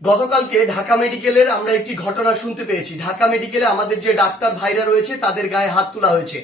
গতকালকে ঢাকা মেডিকেলের আমরা একটি ঘটনা শুনতে পেয়েছি। ঢাকা মেডিকেলে আমাদের যে ডাক্তার ভাইরা রয়েছে তাদের গায়ে হাত তোলা হয়েছে।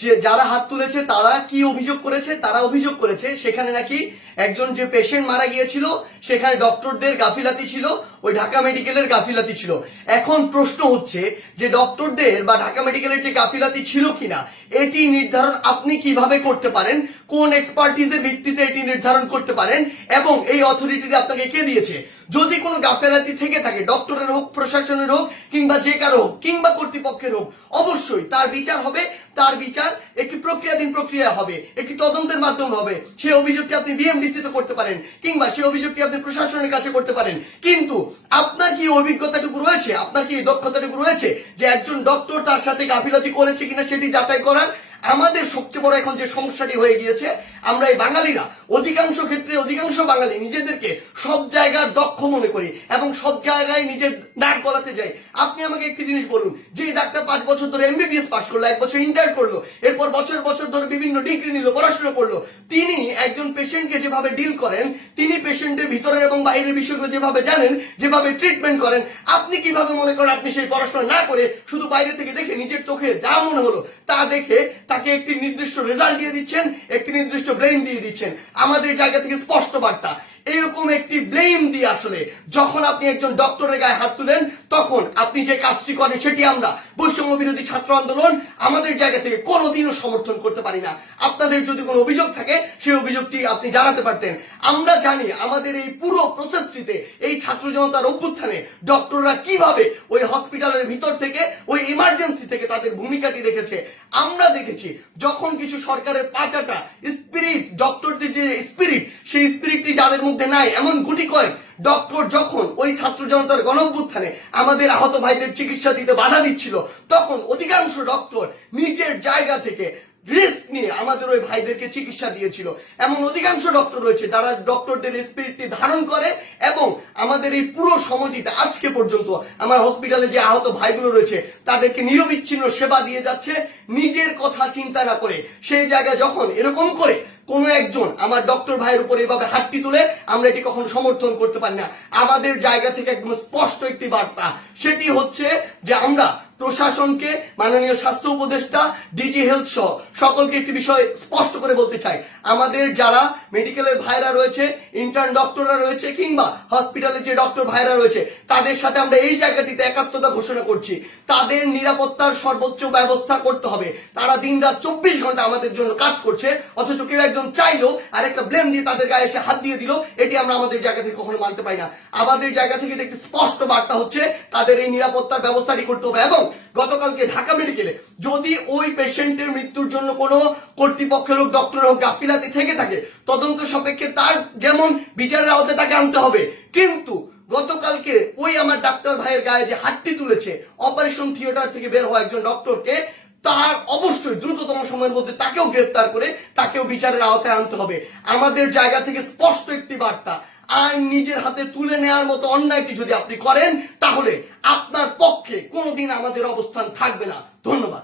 যে যারা হাত তুলেছে তারা কি অভিযোগ করেছে? তারা অভিযোগ করেছে সেখানে নাকি একজন যে পেশেন্ট মারা গিয়েছিল সেখানে ডক্টরদের গাফিলাতি ছিল, ওই ঢাকা মেডিকেলের গাফিলাতি ছিল। এখন প্রশ্ন হচ্ছে যে ডক্টরদের বা ঢাকা মেডিকেলের যে গাফিলাতি ছিল কিনা এটি নির্ধারণ আপনি কিভাবে করতে পারেন, কোন এক্সপার্টিজের ভিত্তিতে এটি নির্ধারণ করতে পারেন এবং এই অথরিটিটা আপনাকে কে দিয়েছে? যদি কোনো গাফিলাতি থেকে থাকে, ডক্টরের হোক, প্রশাসনের হোক, কিংবা যে কারো হোক, কিংবা কর্তৃপক্ষের হোক, অবশ্যই তার বিচার হবে। তার বিচার একটি প্রক্রিয়াধীন প্রক্রিয়া হবে, একটি তদন্তের মাধ্যমে হবে। সেই অভিযোগটি আপনি বিএমডিসি তে করতে পারেন কিংবা সেই অভিযোগটি আপনি প্রশাসনের কাছে করতে পারেন। কিন্তু আপনার কি অভিজ্ঞতাটুকু রয়েছে, আপনার কি দক্ষতাটুকু রয়েছে যে একজন ডক্টর তার সাথে গাফিলতি করেছে কিনা সেটি যাচাই করার? আমাদের সবচেয়ে বড় এখন যে সমস্যাটি হয়ে গিয়েছে, আমরা এই বাঙালিরা অধিকাংশ ক্ষেত্রে অধিকাংশ বাঙালি নিজেদেরকে সব জায়গার দক্ষ মনে করি এবং সব জায়গায় নিজের নাক গলাতে যাই। আপনি আমাকে একটি জিনিস বলুন, যে ডাক্তার 5 বছর ধরে এমবিবিএস পাস করলো, 1 বছর ইন্টার করলো, এরপর বছর বছর ধরে বিভিন্ন ডিগ্রি নিল, পড়াশোনা করলো, তিনি একজন পেশেন্টকে যেভাবে ডিল করেন, তিনি পেশেন্টের ভিতরের এবং বাইরের বিষয়গুলো যেভাবে জানেন, যেভাবে ট্রিটমেন্ট করেন, আপনি কিভাবে মনে করেন আপনি সেই পড়াশোনা না করে শুধু বাইরে থেকে দেখে নিজের চোখে যা মনে হলো তা দেখে তাকে একটি নির্দিষ্ট রেজাল্ট দিয়ে দিচ্ছেন, একটি নির্দিষ্ট ব্লেম দিয়ে দিচ্ছেন? আমাদের জায়গা থেকে স্পষ্ট বার্তা, এইরকম একটি ব্লেম দিয়ে আসলে যখন আপনি একজন ডক্টরের গায়ে হাত তুলেন তখন আপনি যে কাজটি করেন সেটি আমরা বৈষম্য বিরোধী ছাত্র আন্দোলন আমাদের জায়গা থেকে কোনোদিনও সমর্থন করতে পারি না। আপনাদের যদি কোনো অভিযোগ থাকে সেই অভিযোগটি আপনি জানাতে পারতেন। আমরা জানি আমাদের এই পুরো প্রসেসটিতে, এই ছাত্র জনতার অভ্যুত্থানে ডক্টররা কিভাবে ওই হসপিটালের ভিতর থেকে, ওই ইমার্জেন্সি থেকে তাদের ভূমিকাটি রেখেছে। আমরা দেখেছি যখন কিছু সরকারের পাঁচাটা স্পিরিট, ডক্টরদের যে স্পিরিট, সেই স্পিরিটটি যাদের মধ্যে নাই, এমন গুটি কয়েক ডক্টর যখন ওই ছাত্র জনতার গণঅভ্যুত্থানে আমাদের আহত ভাইদের চিকিৎসা দিতে বাধা দিচ্ছিল, তখন অধিকাংশ ডক্টর নিজের জায়গা থেকে রিস্ক নিয়ে আমাদের ওই ভাইদেরকে চিকিৎসা দিয়েছিল। এমন অধিকাংশ ডক্টর রয়েছে যারা ডক্টরদের স্পিরিটটি ধারণ করে এবং আমাদের এই পুরো সময়টিতে আজকে পর্যন্ত আমার হসপিটালে যে আহত ভাইগুলো রয়েছে তাদেরকে নিরবিচ্ছিন্ন সেবা দিয়ে যাচ্ছে, নিজের কথা চিন্তা না করে। সেই জায়গায় যখন এরকম করে কোন একজন আমার ডক্টর ভাইয়ের উপর এভাবে হাতটি তুলে, আমরা এটি কখনো সমর্থন করতে পারি না। আমাদের জায়গা থেকে একদম স্পষ্ট একটি বার্তা, সেটি হচ্ছে যে আমরা প্রশাসনকে, মাননীয় স্বাস্থ্য উপদেষ্টা, ডিজি হেলথ সহ সকলকে একটি বিষয় স্পষ্ট করে বলতে চাই, আমাদের যারা মেডিকেলের ভাইরা রয়েছে, ইন্টার্ন ডক্টররা রয়েছে, কিংবা হসপিটালে যে ডক্টর ভাইরা রয়েছে, তাদের সাথে আমরা এই জায়গাটিতে একাত্মতা ঘোষণা করছি। তাদের নিরাপত্তার সর্বোচ্চ ব্যবস্থা করতে হবে। তারা দিনরাত 24 ঘন্টা আমাদের জন্য কাজ করছে, অথচ কেউ একজন চাইলো আর একটা ব্লেম দিয়ে তাদের গায়ে এসে হাত দিয়ে দিল, এটি আমরা আমাদের জায়গা থেকে কখনো মানতে পারি না। আমাদের জায়গা থেকে একটি স্পষ্ট বার্তা হচ্ছে তাদের এই নিরাপত্তার ব্যবস্থাটি করতে হবে। এবং গতকালকে ঢাকা মেডিকেলে যদি ওই পেশেন্টের মৃত্যুর জন্য কোনো কর্তৃপক্ষের হোক, ডক্টর হোক গাফিলাতি থেকে থাকে, তদন্ত সাপেক্ষে তার যেমন বিচারের আওতায় তাকে আনতে হবে। কিন্তু গতকালকে ওই আমার ডাক্তার ভাইয়ের গায়ে যে হাতটি তুলেছে, অপারেশন থিয়েটার থেকে বের হওয়া একজন ডক্টরকে, তার অবশ্যই দ্রুততম সময়ের মধ্যে তাকেও গ্রেফতার করে তাকেও বিচারের আওতায় আনতে হবে। আমাদের জায়গা থেকে স্পষ্ট একটি বার্তা, আইন নিজের হাতে তুলে নেওয়ার মতো অন্যায়টি যদি আপনি করেন তাহলে আপনার পক্ষে কোনোদিন আমাদের অবস্থান থাকবে না। ধন্যবাদ।